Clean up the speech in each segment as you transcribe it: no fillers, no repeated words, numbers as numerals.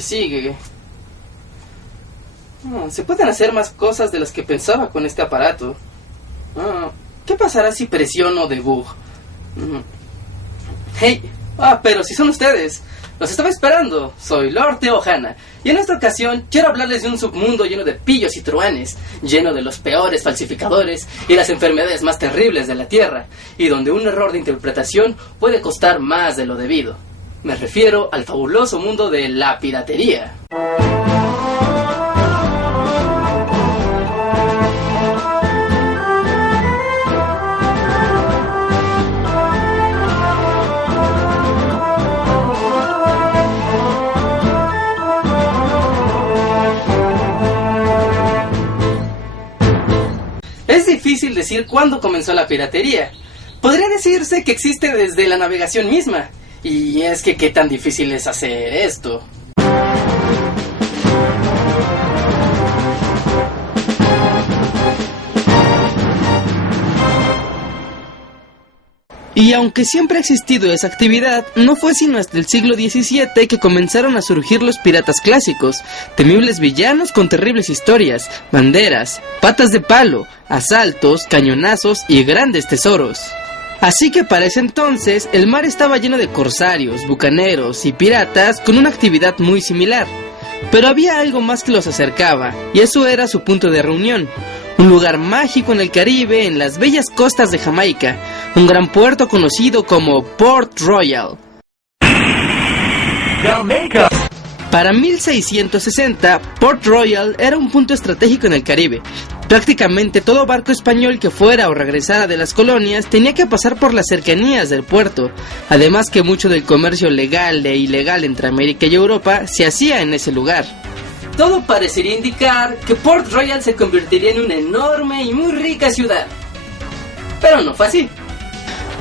que sigue. Se pueden hacer más cosas de las que pensaba con este aparato. ¿Qué pasará si presiono debug? Hey, pero si son ustedes. Los estaba esperando. Soy Lord Teohana. Y en esta ocasión quiero hablarles de un submundo lleno de pillos y truanes, lleno de los peores falsificadores y las enfermedades más terribles de la Tierra, y donde un error de interpretación puede costar más de lo debido. Me refiero al fabuloso mundo de la piratería. Es difícil decir cuándo comenzó la piratería. Podría decirse que existe desde la navegación misma. Y es que ¿qué tan difícil es hacer esto? Y aunque siempre ha existido esa actividad, no fue sino hasta el siglo XVII que comenzaron a surgir los piratas clásicos, temibles villanos con terribles historias, banderas, patas de palo, asaltos, cañonazos y grandes tesoros. Así que para ese entonces, el mar estaba lleno de corsarios, bucaneros y piratas con una actividad muy similar. Pero había algo más que los acercaba, y eso era su punto de reunión. Un lugar mágico en el Caribe, en las bellas costas de Jamaica, un gran puerto conocido como Port Royal. Jamaica. Para 1660, Port Royal era un punto estratégico en el Caribe. Prácticamente todo barco español que fuera o regresara de las colonias tenía que pasar por las cercanías del puerto, además que mucho del comercio legal e ilegal entre América y Europa se hacía en ese lugar. Todo parecería indicar que Port Royal se convertiría en una enorme y muy rica ciudad. Pero no fue así.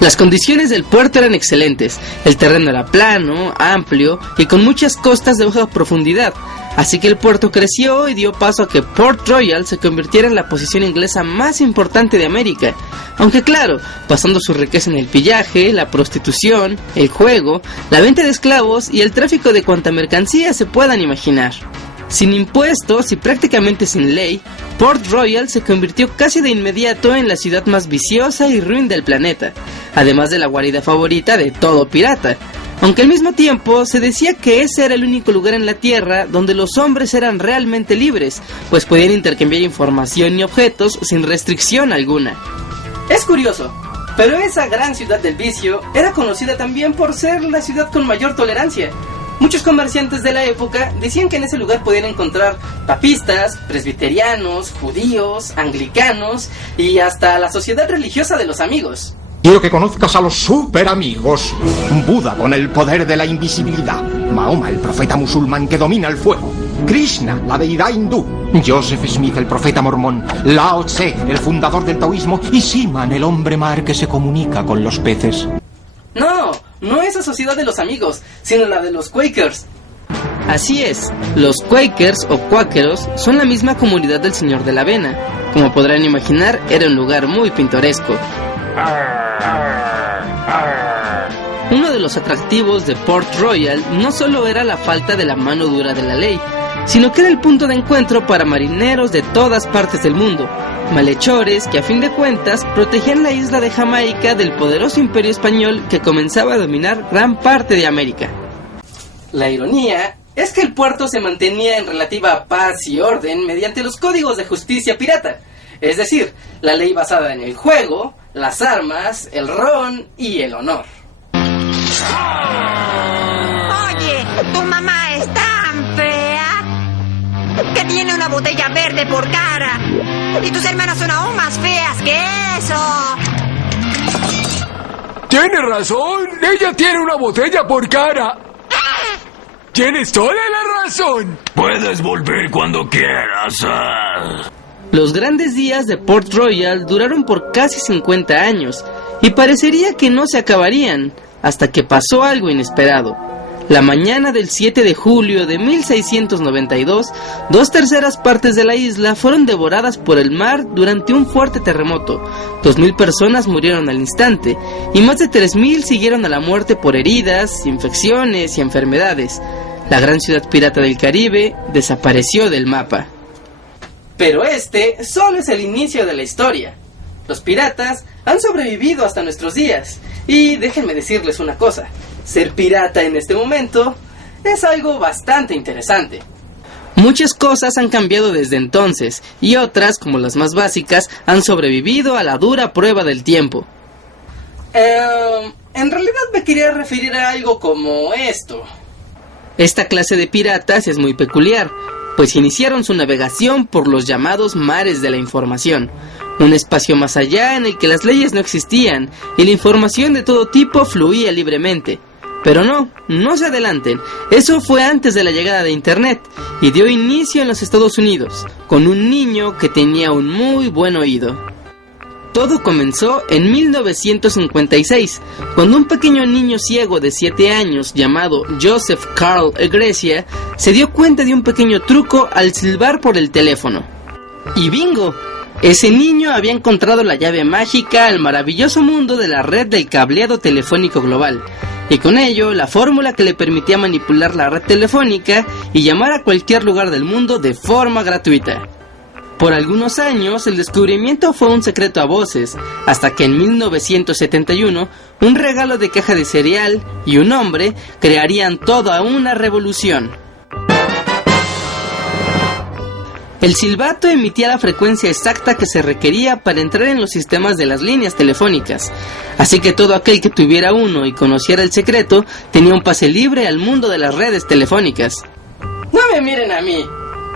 Las condiciones del puerto eran excelentes, el terreno era plano, amplio y con muchas costas de baja profundidad, así que el puerto creció y dio paso a que Port Royal se convirtiera en la posición inglesa más importante de América, aunque claro, basando su riqueza en el pillaje, la prostitución, el juego, la venta de esclavos y el tráfico de cuanta mercancía se puedan imaginar. Sin impuestos y prácticamente sin ley, Port Royal se convirtió casi de inmediato en la ciudad más viciosa y ruin del planeta, además de la guarida favorita de todo pirata, aunque al mismo tiempo se decía que ese era el único lugar en la Tierra donde los hombres eran realmente libres, pues podían intercambiar información y objetos sin restricción alguna. Es curioso, pero esa gran ciudad del vicio era conocida también por ser la ciudad con mayor tolerancia. Muchos comerciantes de la época decían que en ese lugar podían encontrar papistas, presbiterianos, judíos, anglicanos y hasta la sociedad religiosa de los amigos. Quiero que conozcas a los super amigos. Buda con el poder de la invisibilidad, Mahoma el profeta musulmán que domina el fuego, Krishna la deidad hindú, Joseph Smith el profeta mormón, Lao Tse el fundador del taoísmo y Siman el hombre mar que se comunica con los peces. No esa sociedad de los amigos, sino la de los Quakers. Así es, los Quakers o cuáqueros son la misma comunidad del Señor de la Avena. Como podrán imaginar, era un lugar muy pintoresco. Uno de los atractivos de Port Royal no solo era la falta de la mano dura de la ley, sino que era el punto de encuentro para marineros de todas partes del mundo, malhechores que a fin de cuentas protegían la isla de Jamaica del poderoso imperio español que comenzaba a dominar gran parte de América. La ironía es que el puerto se mantenía en relativa paz y orden mediante los códigos de justicia pirata, es decir, la ley basada en el juego, las armas, el ron y el honor. Oye, tu mamá es tan fea que tiene una botella verde por cara. Y tus hermanas son aún más feas que eso. Tienes razón, ella tiene una botella por cara. Tienes toda la razón. Puedes volver cuando quieras. Los grandes días de Port Royal duraron por casi 50 años y parecería que no se acabarían, hasta que pasó algo inesperado. La mañana del 7 de julio de 1692, 2/3 partes de la isla fueron devoradas por el mar durante un fuerte terremoto. 2,000 personas murieron al instante y más de 3,000 siguieron a la muerte por heridas, infecciones y enfermedades. la gran ciudad pirata del Caribe desapareció del mapa. Pero este solo es el inicio de la historia. Los piratas han sobrevivido hasta nuestros días. Y déjenme decirles una cosa, ser pirata en este momento es algo bastante interesante. Muchas cosas han cambiado desde entonces, y otras, como las más básicas, han sobrevivido a la dura prueba del tiempo. En realidad me quería referir a algo como esto. Esta clase de piratas es muy peculiar, pues iniciaron su navegación por los llamados mares de la información, un espacio más allá en el que las leyes no existían y la información de todo tipo fluía libremente. Pero no se adelanten, eso fue antes de la llegada de Internet y dio inicio en los Estados Unidos, con un niño que tenía un muy buen oído. Todo comenzó en 1956, cuando un pequeño niño ciego de 7 años llamado Joseph Carl Egresia se dio cuenta de un pequeño truco al silbar por el teléfono. ¡Y bingo! Ese niño había encontrado la llave mágica al maravilloso mundo de la red del cableado telefónico global, y con ello la fórmula que le permitía manipular la red telefónica y llamar a cualquier lugar del mundo de forma gratuita. Por algunos años el descubrimiento fue un secreto a voces, hasta que en 1971 un regalo de caja de cereal y un hombre crearían toda una revolución. El silbato emitía la frecuencia exacta que se requería para entrar en los sistemas de las líneas telefónicas, así que todo aquel que tuviera uno y conociera el secreto tenía un pase libre al mundo de las redes telefónicas. No me miren a mí,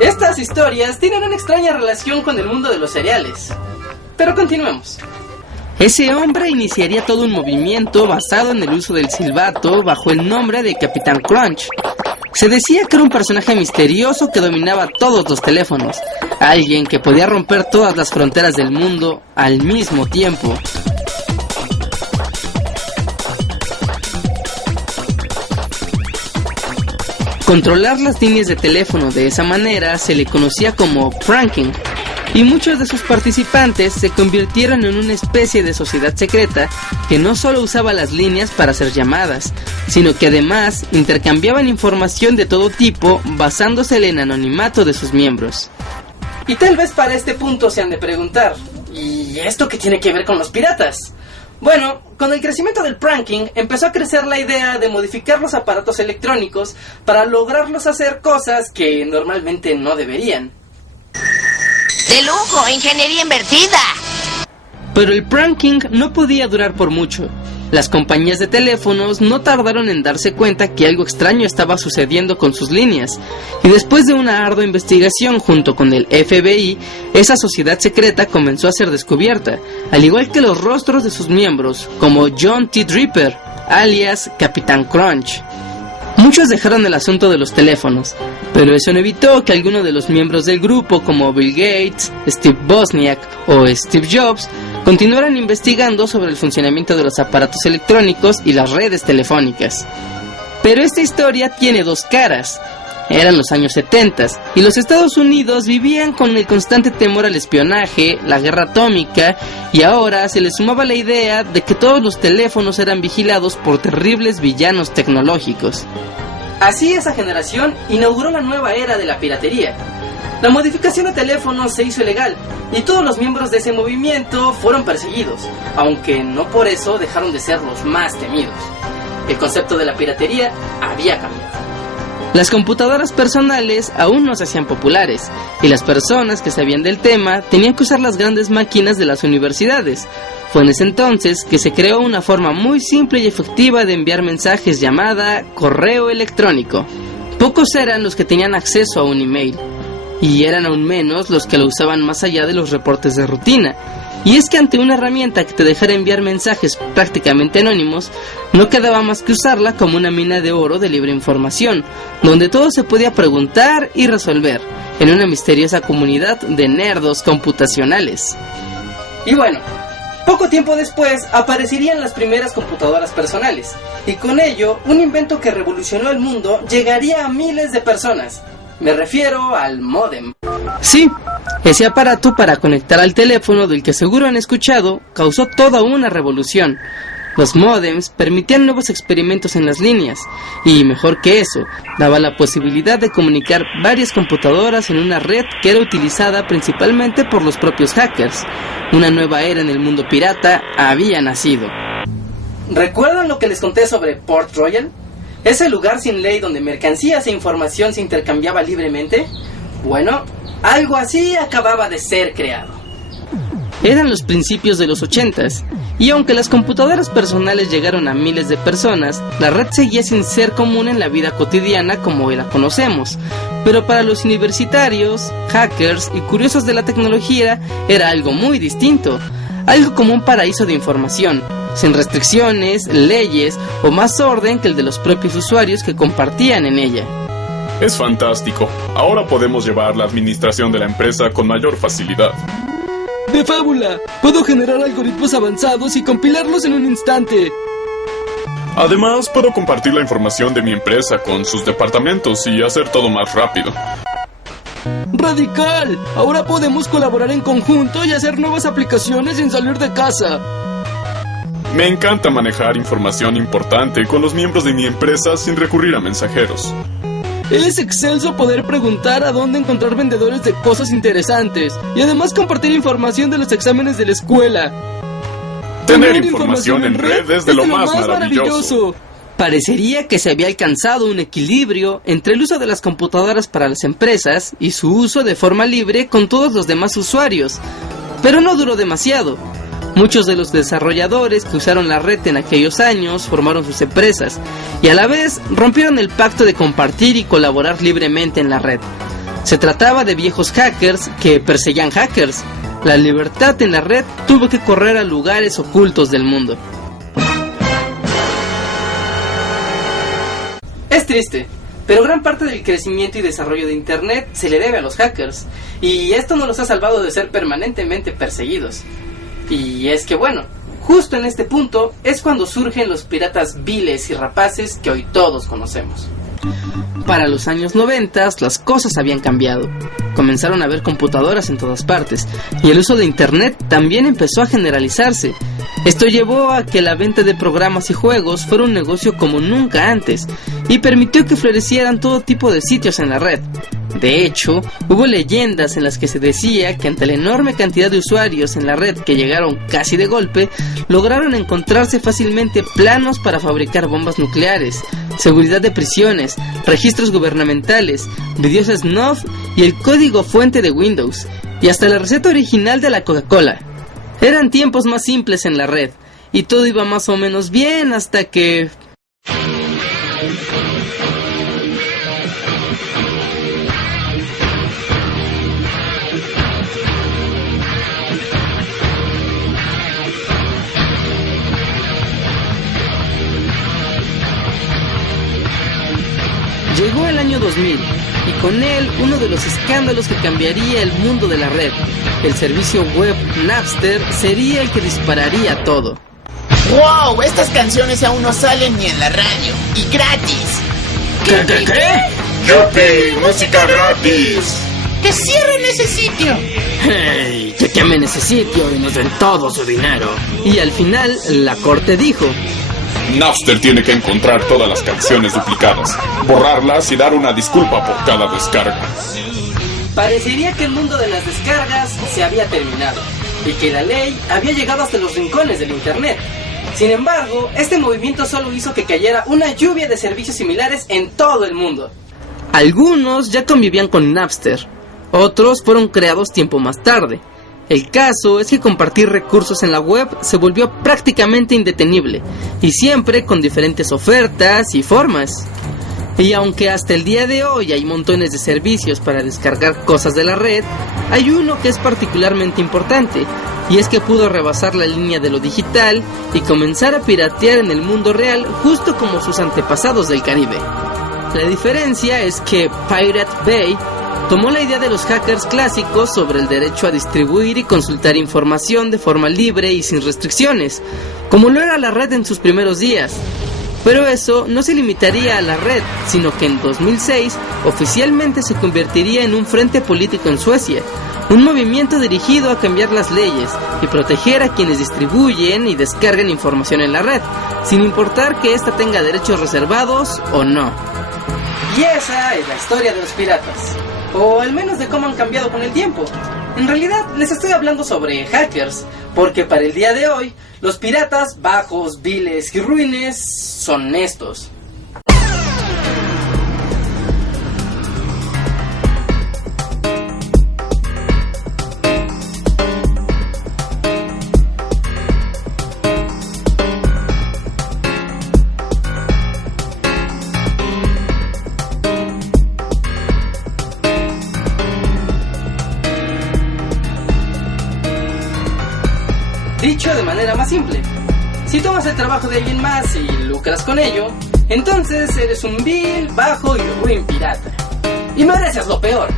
estas historias tienen una extraña relación con el mundo de los cereales, pero continuemos. Ese hombre iniciaría todo un movimiento basado en el uso del silbato bajo el nombre de Capitán Crunch. Se decía que era un personaje misterioso que dominaba todos los teléfonos, alguien que podía romper todas las fronteras del mundo al mismo tiempo. Controlar las líneas de teléfono de esa manera se le conocía como pranking, y muchos de sus participantes se convirtieron en una especie de sociedad secreta que no solo usaba las líneas para hacer llamadas, sino que además intercambiaban información de todo tipo basándose en el anonimato de sus miembros. Y tal vez para este punto se han de preguntar, ¿y esto qué tiene que ver con los piratas? Bueno, con el crecimiento del pranking empezó a crecer la idea de modificar los aparatos electrónicos para lograrlos hacer cosas que normalmente no deberían. ¡De lujo! ¡Ingeniería invertida! Pero el pranking no podía durar por mucho. Las compañías de teléfonos no tardaron en darse cuenta que algo extraño estaba sucediendo con sus líneas, y después de una ardua investigación junto con el FBI, esa sociedad secreta comenzó a ser descubierta, al igual que los rostros de sus miembros, como John T. Draper, alias Capitán Crunch. Muchos dejaron el asunto de los teléfonos, pero eso no evitó que algunos de los miembros del grupo, como Bill Gates, Steve Wozniak o Steve Jobs, continuaron investigando sobre el funcionamiento de los aparatos electrónicos y las redes telefónicas. Pero esta historia tiene dos caras. Eran los años 70 y los Estados Unidos vivían con el constante temor al espionaje, la guerra atómica, y ahora se le sumaba la idea de que todos los teléfonos eran vigilados por terribles villanos tecnológicos. Así esa generación inauguró la nueva era de la piratería. La modificación de teléfonos se hizo ilegal y todos los miembros de ese movimiento fueron perseguidos, aunque no por eso dejaron de ser los más temidos. El concepto de la piratería había cambiado. Las computadoras personales aún no se hacían populares, y las personas que sabían del tema tenían que usar las grandes máquinas de las universidades. Fue en ese entonces que se creó una forma muy simple y efectiva de enviar mensajes llamada correo electrónico. Pocos eran los que tenían acceso a un email, y eran aún menos los que lo usaban más allá de los reportes de rutina. Y es que ante una herramienta que te dejara enviar mensajes prácticamente anónimos, no quedaba más que usarla como una mina de oro de libre información, donde todo se podía preguntar y resolver, en una misteriosa comunidad de nerdos computacionales. Y bueno, poco tiempo después aparecerían las primeras computadoras personales, y con ello, un invento que revolucionó el mundo llegaría a miles de personas. Me refiero al módem. Sí, ese aparato para conectar al teléfono del que seguro han escuchado causó toda una revolución. Los módems permitían nuevos experimentos en las líneas, y mejor que eso, daba la posibilidad de comunicar varias computadoras en una red que era utilizada principalmente por los propios hackers. Una nueva era en el mundo pirata había nacido. ¿Recuerdan lo que les conté sobre Port Royal? ¿Ese lugar sin ley donde mercancías e información se intercambiaba libremente? Bueno, algo así acababa de ser creado. Eran los principios de los 80s, y aunque las computadoras personales llegaron a miles de personas, la red seguía sin ser común en la vida cotidiana como hoy la conocemos. Pero para los universitarios, hackers y curiosos de la tecnología era algo muy distinto, algo como un paraíso de información, sin restricciones, leyes o más orden que el de los propios usuarios que compartían en ella. Es fantástico. Ahora podemos llevar la administración de la empresa con mayor facilidad. ¡De fábula! Puedo generar algoritmos avanzados y compilarlos en un instante. Además, puedo compartir la información de mi empresa con sus departamentos y hacer todo más rápido. ¡Radical! Ahora podemos colaborar en conjunto y hacer nuevas aplicaciones sin salir de casa. Me encanta manejar información importante con los miembros de mi empresa sin recurrir a mensajeros. Es excelso poder preguntar a dónde encontrar vendedores de cosas interesantes y además compartir información de los exámenes de la escuela. Tener información en red es de lo más maravilloso. Parecería que se había alcanzado un equilibrio entre el uso de las computadoras para las empresas y su uso de forma libre con todos los demás usuarios. Pero no duró demasiado. Muchos de los desarrolladores que usaron la red en aquellos años formaron sus empresas y a la vez rompieron el pacto de compartir y colaborar libremente en la red. Se trataba de viejos hackers que perseguían hackers. La libertad en la red tuvo que correr a lugares ocultos del mundo. Es triste, pero gran parte del crecimiento y desarrollo de Internet se le debe a los hackers, y esto no los ha salvado de ser permanentemente perseguidos. Y es que bueno, justo en este punto es cuando surgen los piratas viles y rapaces que hoy todos conocemos. Para los años 90 las cosas habían cambiado. Comenzaron a haber computadoras en todas partes y el uso de Internet también empezó a generalizarse. Esto llevó a que la venta de programas y juegos fuera un negocio como nunca antes y permitió que florecieran todo tipo de sitios en la red. De hecho, hubo leyendas en las que se decía que ante la enorme cantidad de usuarios en la red que llegaron casi de golpe, lograron encontrarse fácilmente planos para fabricar bombas nucleares, seguridad de prisiones, registros gubernamentales, videos snuff y el código fuente de Windows, y hasta la receta original de la Coca-Cola. Eran tiempos más simples en la red, y todo iba más o menos bien hasta que... Llegó el año 2000, y con él uno de los escándalos que cambiaría el mundo de la red. El servicio web Napster sería el que dispararía todo. ¡Wow! Estas canciones aún no salen ni en la radio. ¡Y gratis! ¿Qué? ¡Yupi! ¡Música gratis! ¡Que cierren ese sitio! ¡Hey! ¡Que quemen ese sitio y nos den todo su dinero! Y al final, la corte dijo... Napster tiene que encontrar todas las canciones duplicadas, borrarlas y dar una disculpa por cada descarga. Parecería que el mundo de las descargas se había terminado y que la ley había llegado hasta los rincones del internet. Sin embargo, este movimiento solo hizo que cayera una lluvia de servicios similares en todo el mundo. Algunos ya convivían con Napster, otros fueron creados tiempo más tarde. El caso es que compartir recursos en la web se volvió prácticamente indetenible, y siempre con diferentes ofertas y formas. Y aunque hasta el día de hoy hay montones de servicios para descargar cosas de la red, hay uno que es particularmente importante, y es que pudo rebasar la línea de lo digital y comenzar a piratear en el mundo real justo como sus antepasados del Caribe. La diferencia es que Pirate Bay tomó la idea de los hackers clásicos sobre el derecho a distribuir y consultar información de forma libre y sin restricciones, como lo era la red en sus primeros días. Pero eso no se limitaría a la red, sino que en 2006 oficialmente se convertiría en un frente político en Suecia, un movimiento dirigido a cambiar las leyes y proteger a quienes distribuyen y descargan información en la red, sin importar que ésta tenga derechos reservados o no. Y esa es la historia de los piratas, o al menos de cómo han cambiado con el tiempo. En realidad les estoy hablando sobre hackers, porque para el día de hoy, los piratas bajos, viles y ruines son estos. Dicho de manera más simple, si tomas el trabajo de alguien más y lucras con ello, entonces eres un vil, bajo y ruin pirata. Y mereces lo peor.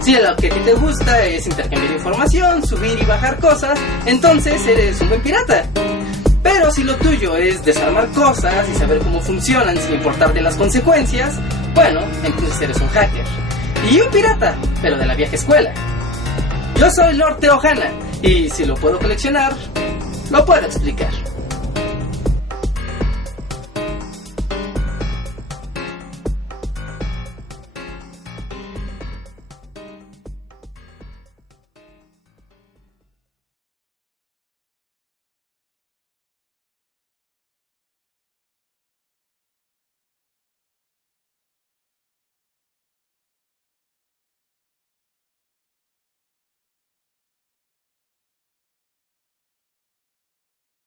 Si lo que a ti te gusta es intercambiar información, subir y bajar cosas, entonces eres un buen pirata. Pero si lo tuyo es desarmar cosas y saber cómo funcionan sin importarte las consecuencias, bueno, entonces eres un hacker. Y un pirata, pero de la vieja escuela. Yo soy Lord Teohana, y si lo puedo coleccionar, lo puedo explicar.